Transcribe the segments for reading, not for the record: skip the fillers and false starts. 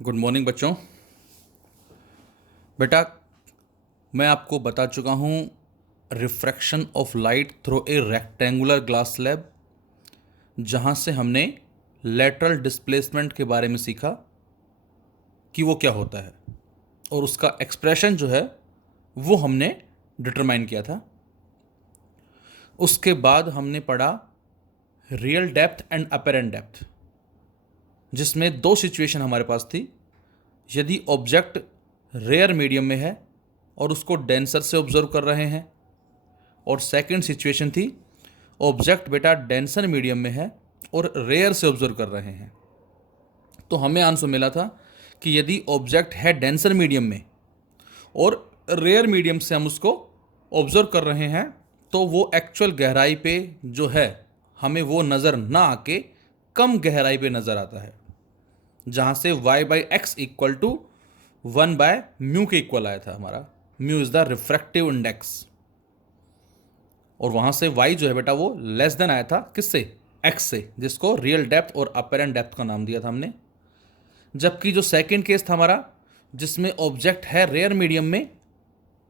Good morning बच्चों। बेटा, मैं आपको बता चुका हूँ refraction of light through a rectangular glass slab, जहाँ से हमने लेटरल डिस्प्लेसमेंट के बारे में सीखा कि वो क्या होता है और उसका एक्सप्रेशन जो है वो हमने डिटरमाइन किया था। उसके बाद हमने पढ़ा real depth and apparent depth, जिसमें दो सिचुएशन हमारे पास थी। यदि ऑब्जेक्ट रेयर मीडियम में है और उसको डेंसर से ऑब्जर्व कर रहे हैं, और सेकंड सिचुएशन थी ऑब्जेक्ट बेटा डेंसर मीडियम में है और रेयर से ऑब्जर्व कर रहे हैं। तो हमें आंसर मिला था कि यदि ऑब्जेक्ट है डेंसर मीडियम में और रेयर मीडियम से हम उसको ऑब्जर्व कर रहे हैं, तो वो एक्चुअल गहराई पे जो है हमें वो नज़र ना आके कम गहराई पे नज़र आता है, जहाँ से y/x इक्वल टू 1/μ के इक्वल आया था। हमारा mu is the refractive index, और वहाँ से y जो है बेटा वो लेस देन आया था किससे? x से, जिसको रियल डेप्थ और अपेरेंट डेप्थ का नाम दिया था हमने। जबकि जो सेकंड केस था हमारा, जिसमें ऑब्जेक्ट है रेयर मीडियम में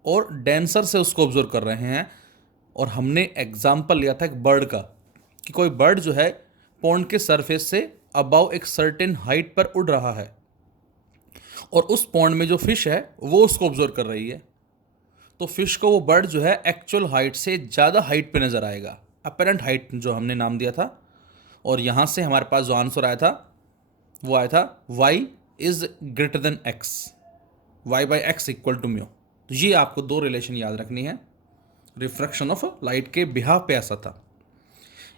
और डेंसर से उसको ऑब्जर्व कर रहे हैं, और हमने एग्जाम्पल लिया था एक बर्ड का, कि कोई बर्ड जो है पॉन्ड के सरफेस से अबाउ एक सर्टेन हाइट पर उड़ रहा है, और उस पॉन्ड में जो फिश है वो उसको ऑब्जर्व कर रही है। तो फिश को वो बर्ड जो है एक्चुअल हाइट से ज़्यादा हाइट पे नज़र आएगा, अपेरेंट हाइट जो हमने नाम दिया था। और यहाँ से हमारे पास जो आंसर आया था वो आया था y is greater than x, y/x equal to mu. तो ये आपको दो रिलेशन याद रखनी है। रिफ्रैक्शन ऑफ लाइट के बिहाफ पे ऐसा था।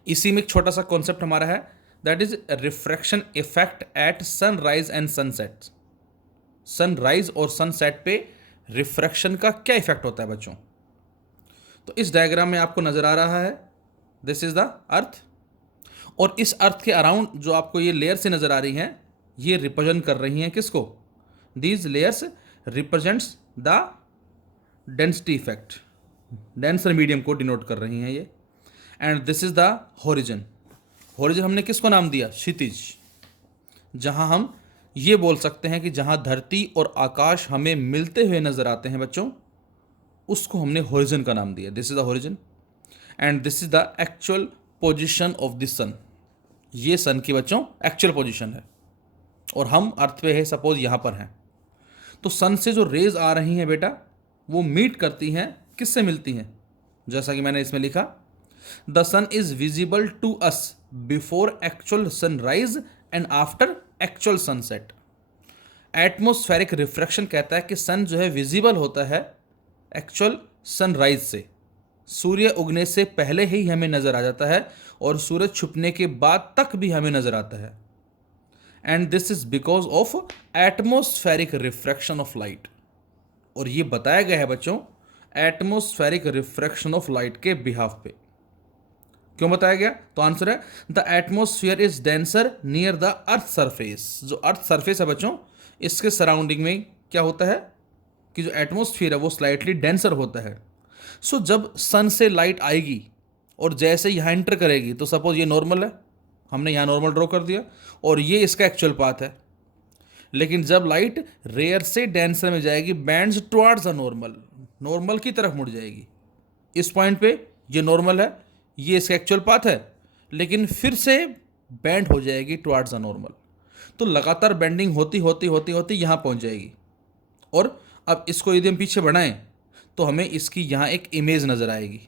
इसी में एक छोटा सा कॉन्सेप्ट हमारा है, that is refraction effect at sunrise and sunset. Sunrise और सनसेट पे रिफ्रैक्शन का क्या इफेक्ट होता है बच्चों? तो इस डायग्राम में आपको नजर आ रहा है, दिस इज द अर्थ, और इस अर्थ के अराउंड जो आपको ये लेयर से नजर आ रही हैं, ये रिप्रेजेंट कर रही हैं किसको? These layers represents the density effect, denser medium को डिनोट कर रही हैं ये। And this is the horizon. Horizon हमने किसको नाम दिया? क्षितिज। जहां हम ये बोल सकते हैं कि जहां धरती और आकाश हमें मिलते हुए नजर आते हैं बच्चों, उसको हमने हॉरिजन का नाम दिया। This is the horizon and this is the actual position of the sun. ये सन की बच्चों एक्चुअल पोजिशन है, और हम अर्थ पे है, सपोज यहाँ पर हैं। तो सन से जो रेज आ रही हैं बेटा, वो मीट करती हैं, किससे मिलती हैं? जैसा कि मैंने इसमें लिखा, the sun is visible to us before actual sunrise and after actual sunset. Atmospheric refraction कहता है कि सन जो है विजिबल होता है एक्चुअल सनराइज से, सूर्य उगने से पहले ही हमें नजर आ जाता है, और सूरज छुपने के बाद तक भी हमें नजर आता है। And this is because of atmospheric refraction of light. और ये बताया गया है बच्चों एटमोस्फेरिक रिफ्रैक्शन ऑफ लाइट के बिहाफ पे। क्यों बताया गया? तो आंसर है the atmosphere is denser near the earth surface. जो अर्थ सरफेस है बच्चों, इसके सराउंडिंग में क्या होता है कि जो एटमोस्फियर है वो स्लाइटली डेंसर होता है। सो जब सन से लाइट आएगी और जैसे यहाँ एंटर करेगी, तो सपोज ये नॉर्मल है, हमने यहाँ नॉर्मल ड्रॉ कर दिया, और ये इसका एक्चुअल पाथ है। लेकिन जब लाइट रेयर से डेंसर में जाएगी, bands towards the normal, normal की तरफ मुड़ जाएगी। इस पॉइंट पे ये नॉर्मल है, ये इसका एक्चुअल पाथ है, लेकिन फिर से बैंड हो जाएगी टुवार्ड्स द नॉर्मल। तो लगातार बेंडिंग होती होती होती होती यहाँ पहुँच जाएगी। और अब इसको यदि हम पीछे बढ़ाएं, तो हमें इसकी यहाँ एक इमेज नज़र आएगी।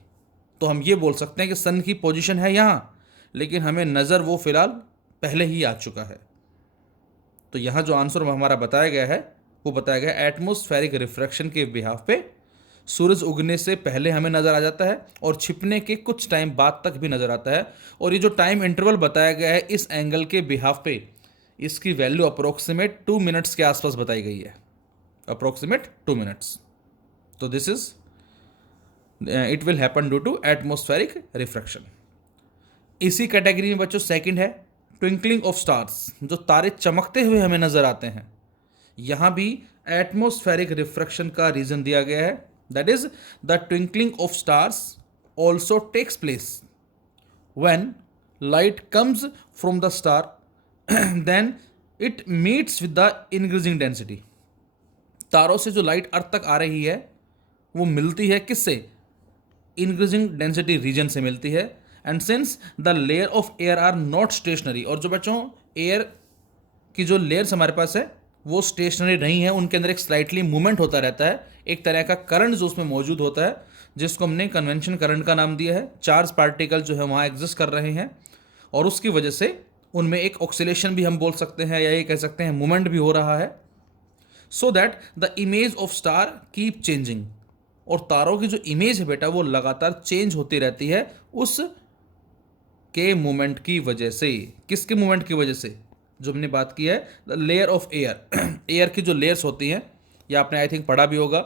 तो हम ये बोल सकते हैं कि सन की पोजीशन है यहाँ, लेकिन हमें नज़र वो फिलहाल पहले ही आ चुका है। तो यहाँ जो आंसर हमारा बताया गया है, वो बताया गया एटमोस्फेरिक रिफ्रैक्शन के बिहाफ पे सूरज उगने से पहले हमें नज़र आ जाता है, और छिपने के कुछ टाइम बाद तक भी नज़र आता है। और ये जो टाइम इंटरवल बताया गया है इस एंगल के बिहाफ पे, इसकी वैल्यू अप्रोक्सीमेट 2 मिनट्स के आसपास बताई गई है, अप्रोक्सीमेट 2 मिनट्स। तो this is it will happen due to atmospheric refraction. इसी कैटेगरी में बच्चों सेकंड है ट्विंकलिंग ऑफ स्टार्स। जो तारे चमकते हुए हमें नजर आते हैं, यहां भी एटमोस्फेरिक रिफ्रैक्शन का रीजन दिया गया है, that is the twinkling of stars also takes place when light comes from the star then it meets with the increasing density. तारों से जो लाइट अर्थ तक आ रही है वो मिलती है किससे? इंक्रीजिंग डेंसिटी रीजन से मिलती है। And since the layer of air are not stationary, और जो बच्चों एयर की जो लेयर्स हमारे पास है वो स्टेशनरी नहीं है, उनके अंदर एक स्लाइटली मूवमेंट होता रहता है, एक तरह का करंट जो उसमें मौजूद होता है जिसको हमने कन्वेंशन करंट का नाम दिया है। चार्ज पार्टिकल जो है वहाँ एग्जिस्ट कर रहे हैं और उसकी वजह से उनमें एक ऑक्सीलेशन भी हम बोल सकते हैं या ये कह सकते हैं मूवमेंट भी हो रहा है। So that the image of star keep changing, और तारों की जो इमेज है बेटा वो लगातार चेंज होती रहती है उस के मूवमेंट की वजह से। किसके मूवमेंट की वजह से? जो हमने बात की है the layer of air air की जो लेयर्स होती हैं, या आपने आई थिंक पढ़ा भी होगा,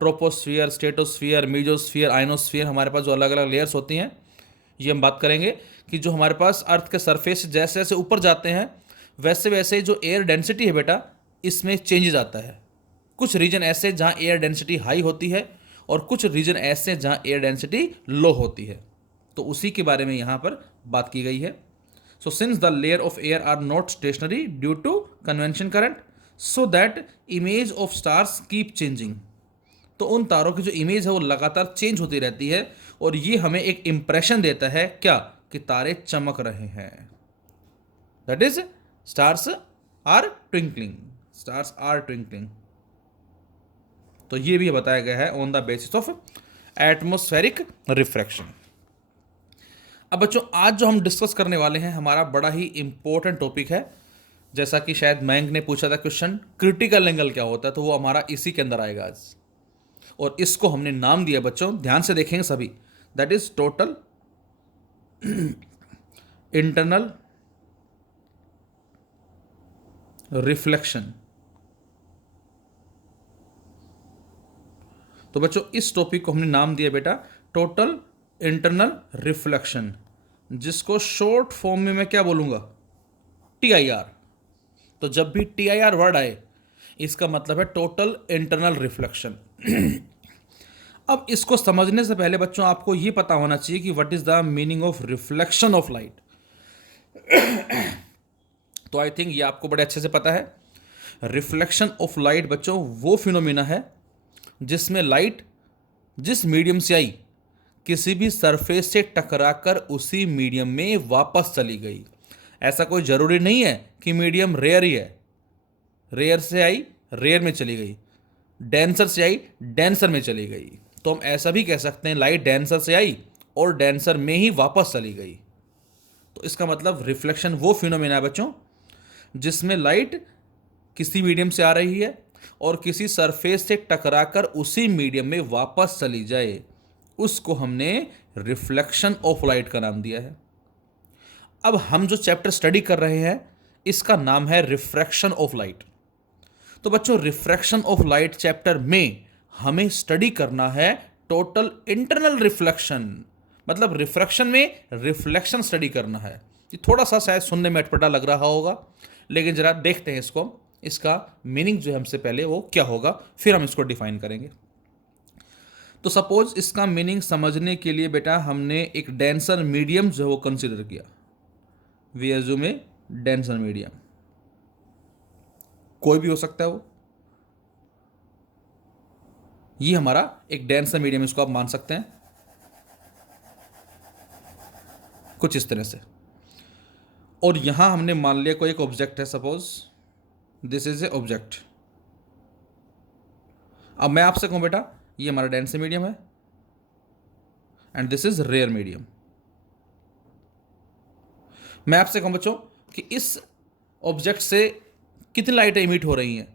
ट्रोपोस्फियर, स्टेटोस्फियर, मीजोस्फियर, आइनोस्फियर, हमारे पास जो अलग अलग लेयर्स होती हैं, ये हम बात करेंगे कि जो हमारे पास अर्थ के सरफेस जैसे जैसे ऊपर जाते हैं वैसे वैसे जो एयर डेंसिटी है बेटा इसमें चेंजेस आता है। कुछ रीजन ऐसे जहाँ एयर डेंसिटी हाई होती है और कुछ रीजन ऐसे जहाँ एयर डेंसिटी लो होती है, तो उसी के बारे में यहाँ पर बात की गई है। So since the layer of air are not stationary due to convention current, so that image of stars keep changing, तो उन तारों की जो इमेज है वो लगातार चेंज होती रहती है और ये हमें एक इंप्रेशन देता है क्या? कि तारे चमक रहे हैं। That is stars are twinkling, stars are twinkling. तो ये भी बताया गया है on the basis of atmospheric refraction. अब बच्चों आज जो हम डिस्कस करने वाले हैं हमारा बड़ा ही इंपॉर्टेंट टॉपिक है। जैसा कि शायद मयंक ने पूछा था क्वेश्चन, क्रिटिकल एंगल क्या होता है, तो वो हमारा इसी के अंदर आएगा आज। और इसको हमने नाम दिया बच्चों, ध्यान से देखेंगे सभी, that is total internal reflection. तो बच्चों इस टॉपिक को हमने नाम दिया बेटा टोटल इंटरनल रिफ्लेक्शन, जिसको शॉर्ट फॉर्म में मैं क्या बोलूंगा? TIR। तो जब भी TIR वर्ड आए इसका मतलब है टोटल इंटरनल रिफ्लेक्शन। अब इसको समझने से पहले बच्चों आपको ये पता होना चाहिए कि what is the meaning of reflection of light. तो आई थिंक ये आपको बड़े अच्छे से पता है। रिफ्लेक्शन ऑफ लाइट बच्चों वो फिनोमिना है जिसमें लाइट जिस मीडियम से आई किसी भी सरफेस से टकराकर उसी मीडियम में वापस चली गई। ऐसा कोई ज़रूरी नहीं है कि मीडियम रेयर ही है, रेयर से आई रेयर में चली गई, डेंसर से आई डेंसर में चली गई। तो हम ऐसा भी कह सकते हैं लाइट डेंसर से आई और डेंसर में ही वापस चली गई। तो इसका मतलब रिफ्लेक्शन वो फिनोमेना है बच्चों जिसमें लाइट किसी मीडियम से आ रही है और किसी सरफेस से टकराकर उसी मीडियम में वापस चली जाए, उसको हमने रिफ्लेक्शन ऑफ लाइट का नाम दिया है। अब हम जो चैप्टर स्टडी कर रहे हैं इसका नाम है रिफ्रैक्शन ऑफ लाइट। तो बच्चों रिफ्रैक्शन ऑफ लाइट चैप्टर में हमें स्टडी करना है टोटल इंटरनल रिफ्लेक्शन, मतलब रिफ्रैक्शन में रिफ्लेक्शन स्टडी करना है। ये थोड़ा सा शायद सुनने में अटपटा लग रहा होगा, लेकिन जरा देखते हैं इसको, इसका मीनिंग जो है हमसे पहले वो क्या होगा, फिर हम इसको डिफाइन करेंगे। तो सपोज इसका मीनिंग समझने के लिए बेटा हमने एक डेंसर मीडियम जो है वो कंसिडर किया। We assume a denser medium, कोई भी हो सकता है वो, ये हमारा एक डेंसर मीडियम, इसको आप मान सकते हैं कुछ इस तरह से। और यहां हमने मान लिया कोई एक ऑब्जेक्ट है, suppose this is a object. अब मैं आपसे कहूं बेटा ये हमारा डेंसर मीडियम है and this is rare medium. मैं आपसे कहूं बच्चों कि इस ऑब्जेक्ट से कितनी लाइटें इमिट हो रही हैं,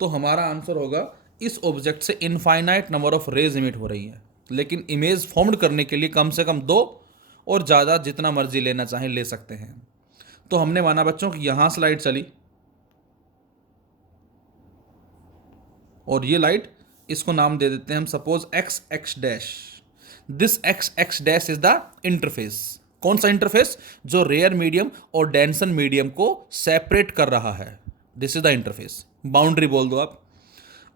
तो हमारा आंसर होगा इस ऑब्जेक्ट से infinite number of rays emit हो रही हैं, लेकिन इमेज फॉर्म्ड करने के लिए कम से कम 2 और ज़्यादा जितना मर्जी लेना चाहें ले सकते हैं। तो हमने माना बच्चों कि यहां से लाइट चली और ये लाइट, इसको नाम दे देते हैं हम suppose x x dash. This x x dash is the interface. कौन सा इंटरफेस? जो रेयर मीडियम और डेंसर मीडियम को सेपरेट कर रहा है, this is the interface. Boundary बोल दो आप।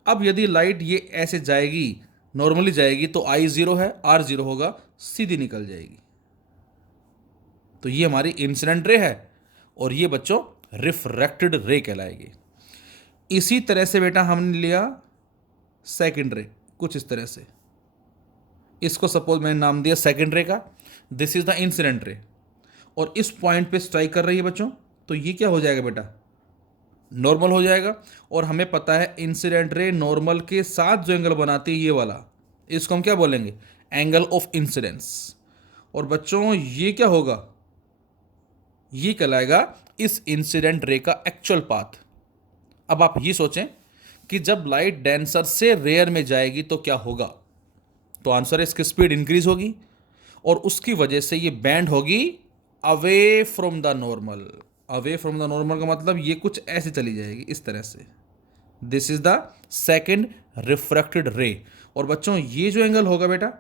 अब यदि लाइट ये ऐसे जाएगी, नॉर्मली जाएगी, तो I0 है, R0 होगा, सीधी निकल जाएगी। तो ये हमारी इंसिडेंट रे है और ये बच्चों रिफ्रैक्टेड रे कहलाएगी। इसी तरह से बेटा हमने लिया सेकंड रे, कुछ इस तरह से, इसको सपोज मैंने नाम दिया सेकंड रे का, this is the incident ray, और इस पॉइंट पे स्ट्राइक कर रही है बच्चों, तो ये क्या हो जाएगा बेटा, नॉर्मल हो जाएगा। और हमें पता है इंसिडेंट रे नॉर्मल के साथ जो एंगल बनाती है ये वाला, इसको हम क्या बोलेंगे, एंगल ऑफ इंसिडेंस। और बच्चों ये क्या होगा, ये कहलाएगा इस इंसिडेंट रे का एक्चुअल पाथ। अब आप ये सोचें कि जब लाइट डेंसर से रेयर में जाएगी तो क्या होगा, तो आंसर है इसकी स्पीड इंक्रीज होगी और उसकी वजह से ये बैंड होगी away from the normal. Away from the normal का मतलब ये कुछ ऐसे चली जाएगी इस तरह से। This is the second refracted रे। और बच्चों ये जो एंगल होगा बेटा,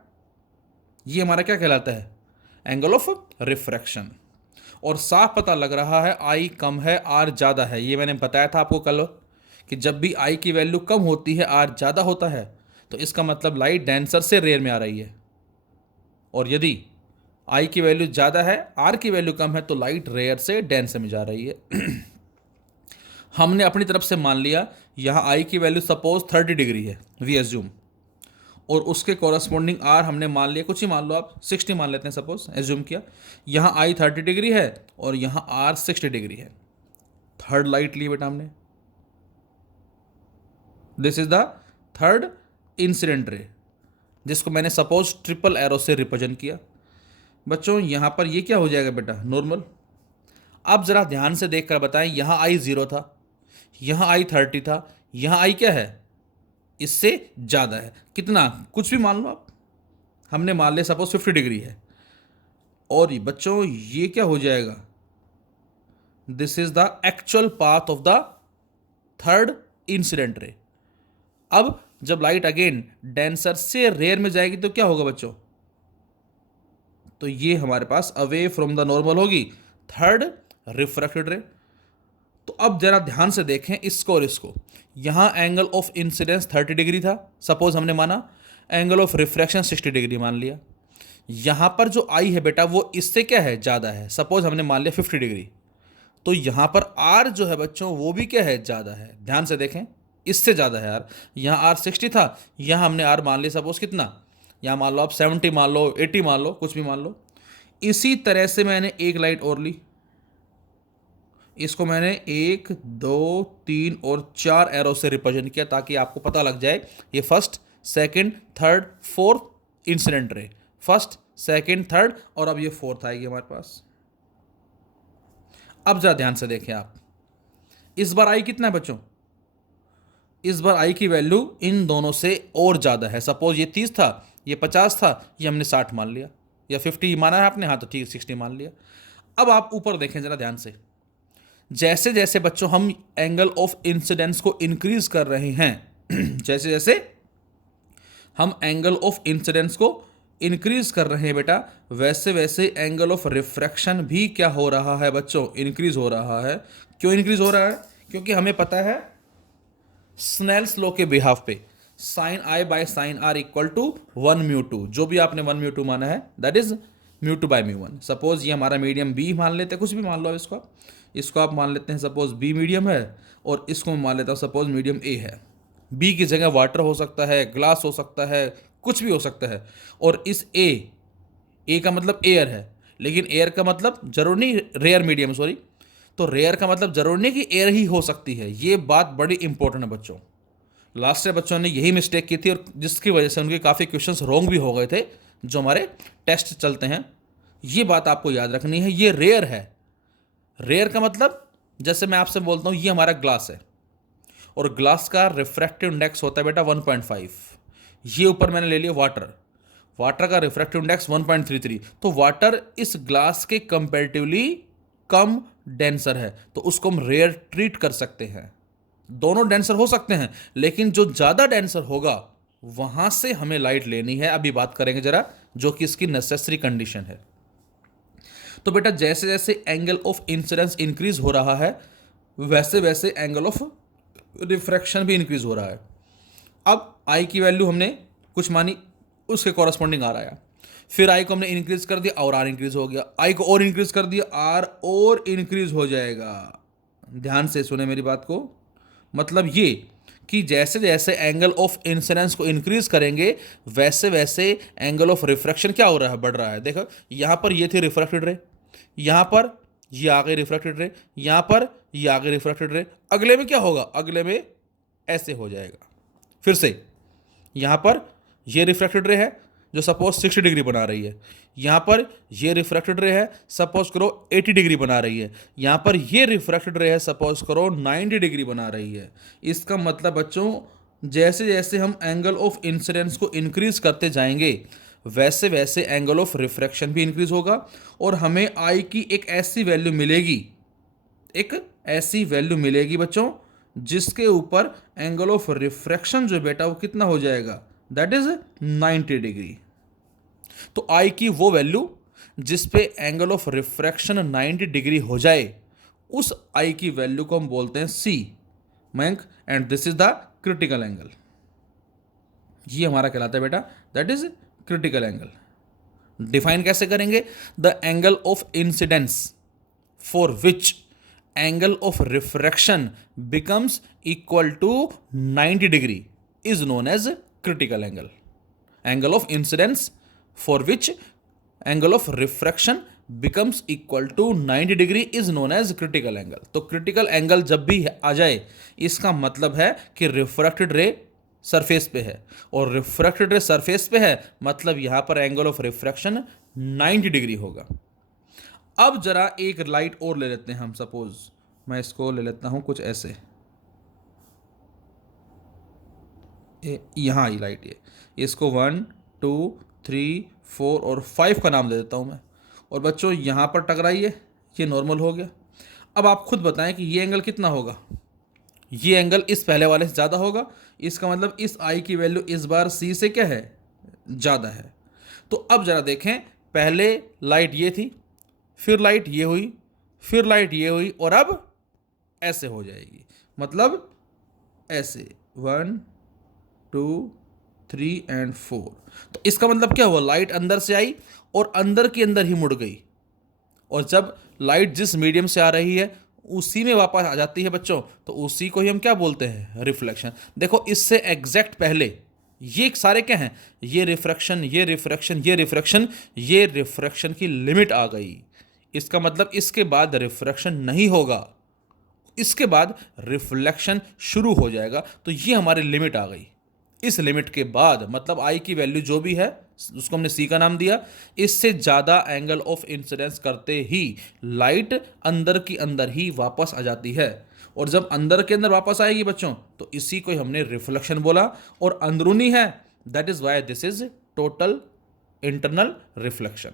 ये हमारा क्या कहलाता है, एंगल ऑफ रिफ्रैक्शन। और साफ पता लग रहा है आई कम है आर ज़्यादा है। ये मैंने बताया था आपको कल कि जब भी आई की वैल्यू कम होती है आर ज़्यादा होता है, तो इसका मतलब लाइट डेंसर से रेयर में आ रही है। और यदि आई की वैल्यू ज़्यादा है आर की वैल्यू कम है तो लाइट रेयर से डेंसर में जा रही है। हमने अपनी तरफ से मान लिया यहाँ आई की वैल्यू सपोज 30 डिग्री है, वी एज्यूम, और उसके कॉरस्पॉन्डिंग आर हमने मान लिया, कुछ ही मान लो आप 60 मान लेते हैं, सपोज एज्यूम किया यहाँ आई 30 डिग्री है और यहाँ आर 60 डिग्री है। थर्ड लाइट ली बेटा हमने, this is the third incident ray, जिसको मैंने सपोज ट्रिपल एरो से रिप्रेजेंट किया। बच्चों यहाँ पर ये क्या हो जाएगा बेटा, नॉर्मल। अब जरा ध्यान से देख कर बताएं, यहाँ आई 0 था, यहाँ आई 30 था, यहाँ आई क्या है, इससे ज़्यादा है, कितना, कुछ भी मान लो आप, हमने मान लिया सपोज 50 डिग्री है। और बच्चों ये क्या हो जाएगा, this is the actual path of the third incident ray. अब जब लाइट अगेन डेंसर से रेयर में जाएगी तो क्या होगा बच्चों, तो ये हमारे pass away from the normal होगी, थर्ड रिफ्रैक्टेड रे। तो अब जरा ध्यान से देखें इसको और इसको, यहाँ एंगल ऑफ इंसिडेंस 30 डिग्री था, सपोज हमने माना, एंगल ऑफ रिफ्रैक्शन 60 डिग्री मान लिया। यहाँ पर जो आई है बेटा वो इससे क्या है, ज़्यादा है, सपोज हमने मान लिया 50 डिग्री। तो यहाँ पर आर जो है बच्चों वो भी क्या है, ज़्यादा है। ध्यान से देखें, इससे ज़्यादा है आर। यहाँ आर 60 था, यहाँ हमने आर मान लिया सपोज कितना, यहाँ मान लो आप 70 मान लो, 80 मान लो, कुछ भी मान लो। इसी तरह से मैंने एक लाइट और ली, इसको मैंने 1 2 3 और 4 एरो से रिप्रेजेंट किया ताकि आपको पता लग जाए ये first second third fourth incident ray, first second third, और अब ये फोर्थ आएगी हमारे पास। अब जरा ध्यान से देखें आप, इस बार आई कितना है बच्चों, इस बार आई की वैल्यू इन दोनों से और ज़्यादा है। सपोज ये 30 था, ये 50 था, ये हमने 60 मान लिया, या 50 माना है आपने, हाँ तो ठीक 60 मान लिया। अब आप ऊपर देखें जरा ध्यान से, जैसे जैसे बच्चों हम एंगल ऑफ इंसिडेंस को इंक्रीज कर रहे हैं जैसे जैसे हम एंगल ऑफ इंसिडेंस को इंक्रीज कर रहे हैं बेटा, वैसे वैसे एंगल ऑफ रिफ्रैक्शन भी क्या हो रहा है बच्चों, इंक्रीज हो रहा है। क्यों इंक्रीज हो रहा है, क्योंकि हमें पता है स्नेल्स लॉ के बिहाफ पे sine I by sine R equal to 1 mu 2, जो भी आपने 1 म्यू 2 माना है that is mu 2 by mu 1। Suppose ये हमारा मीडियम बी मान लेते हैं, कुछ भी मान लो अब इसको आप मान लेते हैं सपोज बी मीडियम है, और इसको मैं मान लेता हूँ सपोज मीडियम ए है। बी की जगह वाटर हो सकता है, ग्लास हो सकता है, कुछ भी हो सकता है। और इस ए का मतलब एयर है, लेकिन एयर का मतलब जरूर नहीं, रेयर मीडियम सॉरी, तो रेयर का मतलब जरूर नहीं कि एयर ही हो सकती है। ये बात बड़ी इंपॉर्टेंट है बच्चों, लास्ट ईयर बच्चों ने यही मिस्टेक की थी और जिसकी वजह से उनके काफ़ी क्वेश्चंस रॉन्ग भी हो गए थे जो हमारे टेस्ट चलते हैं। ये बात आपको याद रखनी है, ये रेयर है। रेयर का मतलब जैसे मैं आपसे बोलता हूँ ये हमारा ग्लास है और ग्लास का रिफ्रैक्टिव इंडेक्स होता है बेटा 1.5। ये ऊपर मैंने ले लिया वाटर का रिफ्रैक्टिव इंडेक्स 1.33, तो वाटर इस ग्लास के कंपैरेटिवली कम डेंसर है, तो उसको हम रेयर ट्रीट कर सकते हैं। दोनों डेंसर हो सकते हैं, लेकिन जो ज़्यादा डेंसर होगा वहाँ से हमें लाइट लेनी है। अभी बात करेंगे जरा, जो कि इसकी नेसेसरी कंडीशन है। तो बेटा जैसे जैसे एंगल ऑफ इंसिडेंस इंक्रीज हो रहा है, वैसे वैसे एंगल ऑफ रिफ्रैक्शन भी इंक्रीज हो रहा है। अब आई की वैल्यू हमने कुछ मानी, उसके कॉरस्पॉन्डिंग आर आया, फिर आई को हमने इंक्रीज कर दिया और आर इंक्रीज हो गया, आई को और इंक्रीज कर दिया, आर और इंक्रीज हो जाएगा। ध्यान से सुने मेरी बात को। मतलब ये कि जैसे जैसे एंगल ऑफ इंसिडेंस को इंक्रीज करेंगे वैसे वैसे एंगल ऑफ रिफ्रैक्शन क्या हो रहा है, बढ़ रहा है। देखो यहाँ पर ये थी रिफ्रैक्टेड रे, यहाँ पर ये आगे रिफ्रैक्टेड रे, यहाँ पर ये आगे रिफ्रैक्टेड रे। अगले में क्या होगा, अगले में ऐसे हो जाएगा। फिर से यहाँ पर ये रिफ्रैक्टेड रे है जो सपोज 60 डिग्री बना रही है, यहाँ पर ये रिफ्रैक्टेड रे है सपोज करो 80 डिग्री बना रही है, यहाँ पर ये रिफ्रैक्टेड रे है सपोज करो 90 डिग्री बना रही है। इसका मतलब बच्चों जैसे जैसे हम एंगल ऑफ इंसिडेंस को इंक्रीज करते जाएंगे वैसे वैसे एंगल ऑफ रिफ्रैक्शन भी इंक्रीज होगा और हमें आई की एक ऐसी वैल्यू मिलेगी, एक ऐसी वैल्यू मिलेगी बच्चों जिसके ऊपर एंगल ऑफ रिफ्रैक्शन जो बेटा वो कितना हो जाएगा, दैट इज 90 डिग्री। तो आई की वो वैल्यू जिस पे एंगल ऑफ रिफ्रैक्शन 90 डिग्री हो जाए उस आई की वैल्यू को हम बोलते हैं C Mayank, and this is the critical angle. ये हमारा कहलाता है बेटा that is critical angle. Define कैसे करेंगे, the angle of incidence for which angle of refraction becomes equal to 90 degree is known as critical angle. Angle of incidence for which angle of refraction becomes equal to 90 degree is known as critical angle. तो critical angle जब भी आ जाए इसका मतलब है कि refracted रे surface पे है, और रिफ्रैक्टेड रे सरफेस पे है मतलब यहां पर एंगल ऑफ रिफ्रैक्शन 90 डिग्री होगा। अब जरा एक लाइट और ले लेते हैं हम, सपोज मैं इसको ले लेता हूं कुछ ऐसे, यहाँ आई लाइट, ये इसको 1 2 3 4 और 5 का नाम दे देता हूँ मैं। और बच्चों यहाँ पर टकराई है, ये नॉर्मल हो गया। अब आप खुद बताएं कि ये एंगल कितना होगा, ये एंगल इस पहले वाले से ज़्यादा होगा, इसका मतलब इस आई की वैल्यू इस बार सी से क्या है, ज़्यादा है। तो अब ज़रा देखें, पहले लाइट ये थी, फिर लाइट ये हुई, फिर लाइट ये हुई, और अब ऐसे हो जाएगी, मतलब ऐसे 1 2 3 एंड 4। तो इसका मतलब क्या हुआ, लाइट अंदर से आई और अंदर के अंदर ही मुड़ गई, और जब लाइट जिस मीडियम से आ रही है उसी में वापस आ जाती है बच्चों, तो उसी को ही हम क्या बोलते हैं, रिफ्लेक्शन। देखो इससे एग्जैक्ट पहले ये सारे क्या हैं, ये रिफ्रैक्शन, ये रिफ्रैक्शन, ये रिफ्रैक्शन, ये रिफ्रैक्शन की लिमिट आ गई। इसका मतलब इसके बाद रिफ्रैक्शन नहीं होगा, इसके बाद रिफ्लेक्शन शुरू हो जाएगा। तो ये हमारी लिमिट आ गई। इस लिमिट के बाद मतलब आई की वैल्यू जो भी है उसको हमने सी का नाम दिया, इससे ज़्यादा एंगल ऑफ इंसिडेंस करते ही लाइट अंदर की अंदर ही वापस आ जाती है, और जब अंदर के अंदर वापस आएगी बच्चों तो इसी को हमने रिफ्लेक्शन बोला, और अंदरूनी है, that is why this is total internal reflection.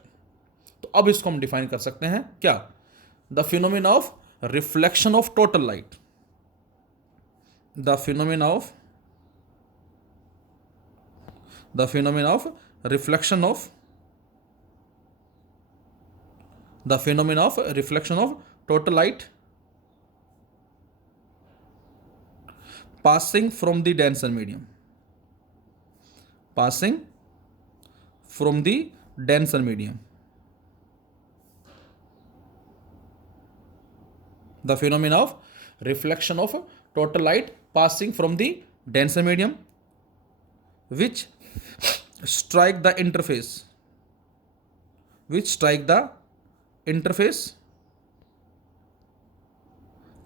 तो अब इसको हम डिफाइन कर सकते हैं क्या, the phenomena of reflection of total light, the phenomena of reflection of total light passing from the denser medium, the phenomena of reflection of total light passing from the denser medium which strike the interface,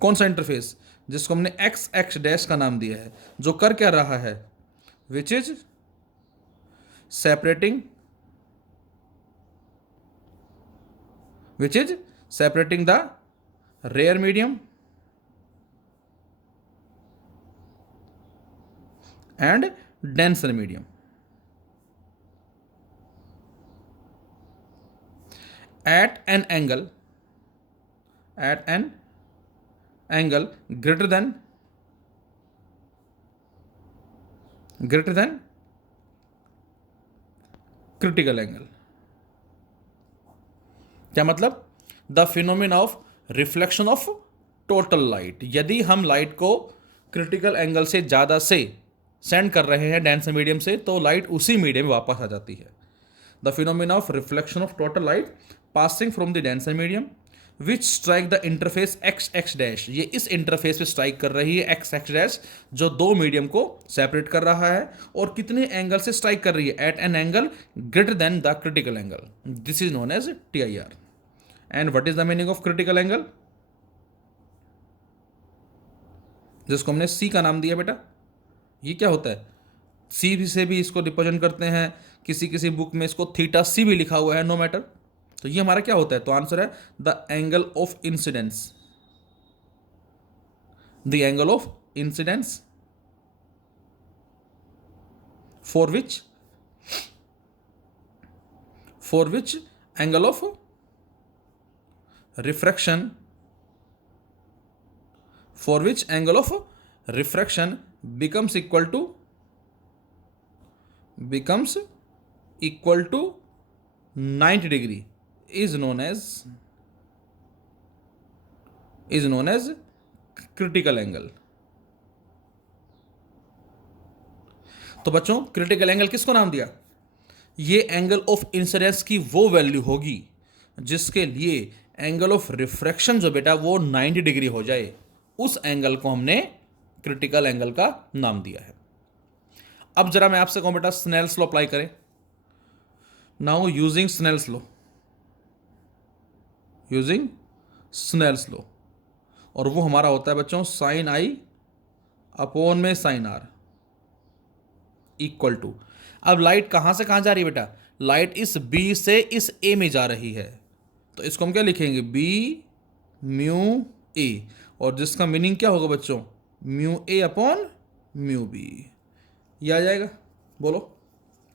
कौन सा interface, जिसको हमने x x dash का नाम दिया है, जो कर क्या रहा है, which is separating the rare medium and denser medium at an angle greater than critical angle। क्या मतलब, the phenomena of reflection of total light, यदि हम लाइट को क्रिटिकल एंगल से ज़्यादा से सेंड कर रहे हैं डेंसर मीडियम से, तो लाइट उसी मीडियम में वापस आ जाती है। The phenomena of reflection of total light passing from the denser medium which strike the interface x x dash, ये इस इंटरफेस पे स्ट्राइक कर रही है एक्स एक्स डैश, जो दो मीडियम को सेपरेट कर रहा है, और कितने एंगल से स्ट्राइक कर रही है, at an angle greater than the critical angle, this is known as TIR। And what is the meaning of critical angle, जिसको हमने C का नाम दिया बेटा, ये क्या होता है, C से भी इसको रिप्रेजेंट करते हैं, किसी किसी बुक में इसको θC भी लिखा हुआ है, नो मैटर। तो ये हमारा क्या होता है, तो आंसर है the angle of incidence, the angle of incidence for which angle of refraction, for which angle of refraction becomes equal to 90 degree is known as critical angle। तो बच्चों क्रिटिकल एंगल किसको नाम दिया, ये एंगल ऑफ इंसिडेंस की वो value होगी जिसके लिए एंगल ऑफ रिफ्रैक्शन जो बेटा वो 90 डिग्री हो जाए, उस एंगल को हमने क्रिटिकल एंगल का नाम दिया है। अब जरा मैं आपसे कहूं बेटा स्नेल्स लॉ अप्लाई करें। नाउ यूजिंग स्नेल्स लॉ, और वो हमारा होता है बच्चों साइन I अपॉन में साइन R इक्वल टू, अब लाइट कहां से कहां जा रही है बेटा, लाइट इस B से इस A में जा रही है, तो इसको हम क्या लिखेंगे, B म्यू A, और जिसका मीनिंग क्या होगा बच्चों, mu A upon mu B, ये आ जाएगा, बोलो।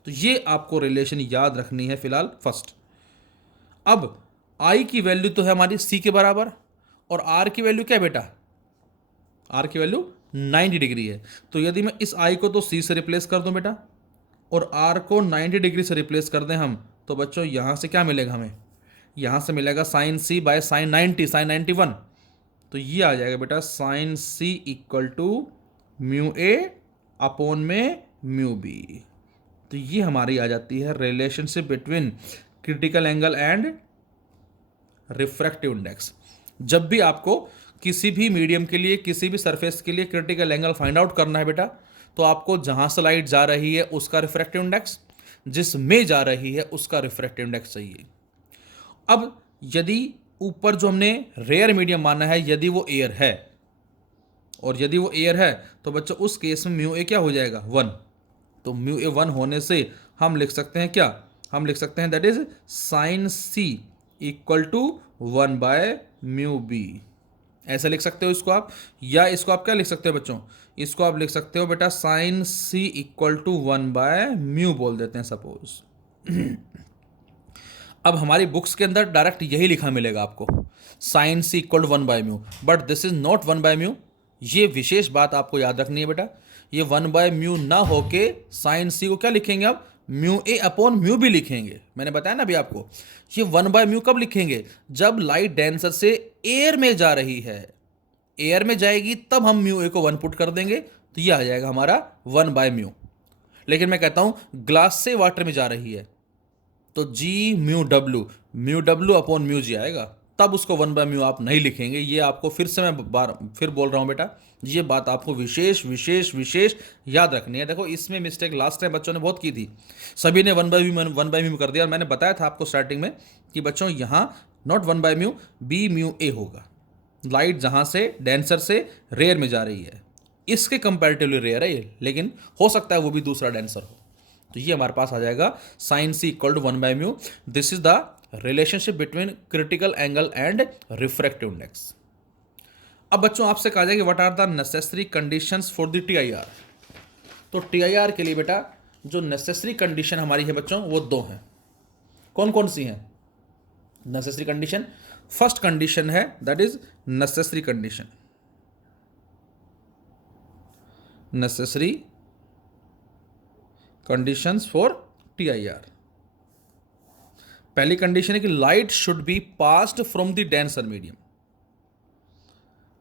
तो ये आपको रिलेशन याद रखनी है फिलहाल फर्स्ट। अब I की वैल्यू तो है हमारी C के बराबर, और R की वैल्यू क्या है बेटा, R की वैल्यू 90 डिग्री है, तो यदि मैं इस I को तो C से रिप्लेस कर दूं बेटा, और R को 90 डिग्री से रिप्लेस कर दें हम, तो बच्चों यहां से क्या मिलेगा हमें, यहां से मिलेगा sine C by sine 90, sine 91, तो ये आ जाएगा बेटा sine C equal to mu A upon में म्यू B। तो ये हमारी आ जाती है relationship between critical angle and refractive index. जब भी आपको किसी भी मीडियम के लिए, किसी भी सरफेस के लिए क्रिटिकल एंगल फाइंड आउट करना है बेटा, तो आपको जहां से लाइट जा रही है उसका रिफ्रैक्टिव इंडेक्स, जिसमें जा रही है उसका रिफ्रैक्टिव इंडेक्स चाहिए। अब यदि ऊपर जो हमने रेयर मीडियम माना है, यदि वो एयर है, और यदि वो एयर है तो बच्चों उस केस में म्यू A क्या हो जाएगा, 1। तो म्यू A 1 होने से हम लिख सकते हैं क्या, हम लिख सकते हैं that is sine C equal to 1 by mu B, ऐसा लिख सकते हो इसको आप, या इसको आप क्या लिख सकते हो बच्चों, इसको आप लिख सकते हो बेटा sine C equal to 1 by mu बोल देते हैं सपोज। अब हमारी बुक्स के अंदर डायरेक्ट यही लिखा मिलेगा आपको, sine C equal to 1 by mu, but this is not 1 by mu. ये विशेष बात आपको याद रखनी है बेटा, ये 1 बाय म्यू ना होके साइन C को क्या लिखेंगे आप, mu A upon mu B लिखेंगे। मैंने बताया ना अभी आपको, ये 1 बाय म्यू कब लिखेंगे, जब लाइट डेंसर से एयर में जा रही है, एयर में जाएगी तब हम म्यू A को 1 पुट कर देंगे, तो ये आ जाएगा हमारा 1 बाय म्यू। लेकिन मैं कहता हूं ग्लास से वाटर में जा रही है तो G mu W upon mu G आएगा, तब उसको 1 बाय म्यू आप नहीं लिखेंगे। ये आपको फिर से मैं फिर बोल रहा हूँ बेटा, ये बात आपको विशेष विशेष विशेष याद रखनी है। देखो इसमें मिस्टेक लास्ट टाइम बच्चों ने बहुत की थी, सभी ने 1 बाय म्यू कर दिया, और मैंने बताया था आपको स्टार्टिंग में कि बच्चों यहाँ not 1 by mu, B mu A होगा। लाइट जहाँ से डेंसर से रेयर में जा रही है, इसके कंपैरेटिवली रेयर है ये, लेकिन हो सकता है वो भी दूसरा डेंसर हो, तो ये हमारे पास आ जाएगा sine C equal to 1 by mu. This is the relationship between critical angle and refractive index. अब बच्चों आपसे कहा जाएगा what are the necessary conditions for the TIR। तो TIR के लिए बेटा जो नेसेसरी कंडीशन हमारी है बच्चों वो 2 हैं। कौन कौन सी हैं नेसेसरी कंडीशन? फर्स्ट कंडीशन है that is necessary condition, necessary conditions for TIR। पहली कंडीशन है कि light should be passed from the denser medium,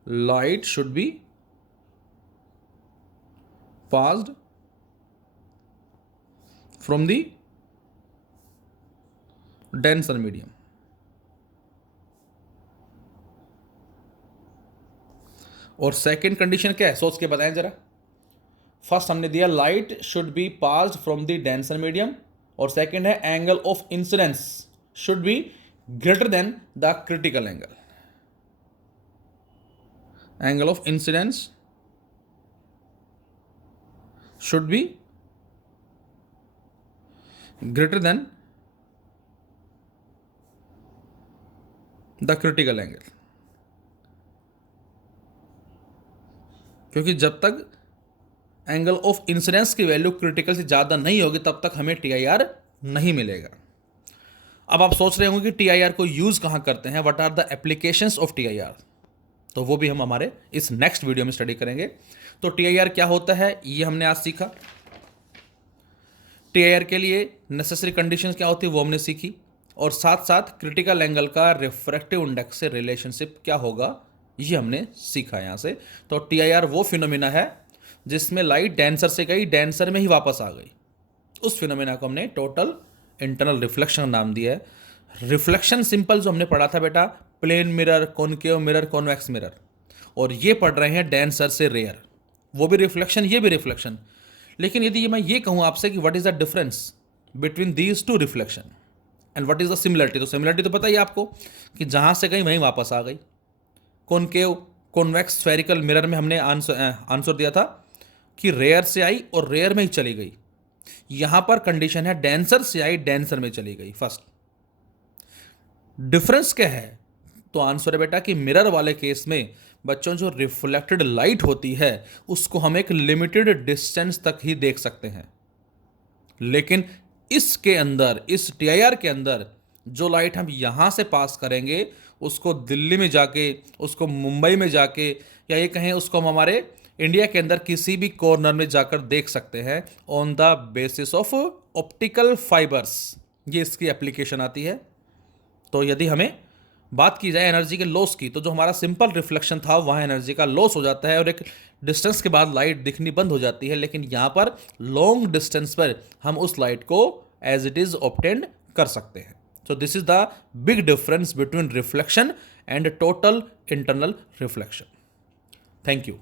light should be passed from the denser medium. और सेकंड कंडीशन क्या है, सोच के बताएं जरा। फर्स्ट हमने दिया light should be passed from the denser medium, और सेकंड है angle of incidence should be greater than the critical angle. Angle of incidence should be greater than the critical angle, क्योंकि जब तक एंगल ऑफ इंसिडेंस की value critical से ज़्यादा नहीं होगी तब तक हमें TIR नहीं मिलेगा। अब आप सोच रहे होंगे कि TIR को यूज़ कहाँ करते हैं, what are the applications of TIR, तो वो भी हम हमारे इस नेक्स्ट वीडियो में स्टडी करेंगे। तो TIR क्या होता है ये हमने आज सीखा। TIR के लिए नेसेसरी कंडीशंस क्या होती है वो हमने सीखी, और साथ साथ क्रिटिकल एंगल का रिफ्रैक्टिव इंडेक्स से रिलेशनशिप क्या होगा ये हमने सीखा यहाँ से। तो TIR वो फिनोमिना है जिसमें लाइट डेंसर से गई, डेंसर में ही वापस आ गई, उस फिनोमिना को हमने टोटल इंटरनल रिफ्लेक्शन नाम दिया है। रिफ्लेक्शन सिंपल जो हमने पढ़ा था बेटा, plane mirror, concave mirror, convex mirror, और ये पढ़ रहे हैं डेंसर से रेयर, वो भी रिफ्लेक्शन ये भी रिफ्लेक्शन। लेकिन यदि मैं ये कहूँ आपसे कि what is the difference between these two reflection and what is the similarity, तो सिमिलरिटी तो पता ही आपको कि जहाँ से गई वहीं वापस आ गई। कॉनकेव, कॉन्वेक्स, स्फेरिकल मिरर में हमने आंसर दिया था कि रेयर से आई और रेयर में ही चली गई। यहाँ पर कंडीशन है डेंसर से आई, डेंसर में चली गई। फर्स्ट डिफरेंस क्या है, तो आंसर है बेटा कि मिरर वाले केस में बच्चों जो रिफ्लेक्टेड लाइट होती है उसको हम एक लिमिटेड डिस्टेंस तक ही देख सकते हैं, लेकिन इसके अंदर, इस TIR के अंदर जो लाइट हम यहाँ से पास करेंगे उसको दिल्ली में जाके, उसको मुंबई में जाके, या ये कहें उसको हम हमारे इंडिया के अंदर किसी भी कॉर्नर में जाकर देख सकते हैं on the basis of optical fibres. ये इसकी एप्लीकेशन आती है। तो यदि हमें बात की जाए एनर्जी के लॉस की, तो जो हमारा सिंपल रिफ्लेक्शन था वहाँ एनर्जी का लॉस हो जाता है और एक डिस्टेंस के बाद लाइट दिखनी बंद हो जाती है, लेकिन यहाँ पर लॉन्ग डिस्टेंस पर हम उस लाइट को एज इट इज ऑब्टेंड कर सकते हैं। So this is the big difference between reflection and total internal reflection. Thank you.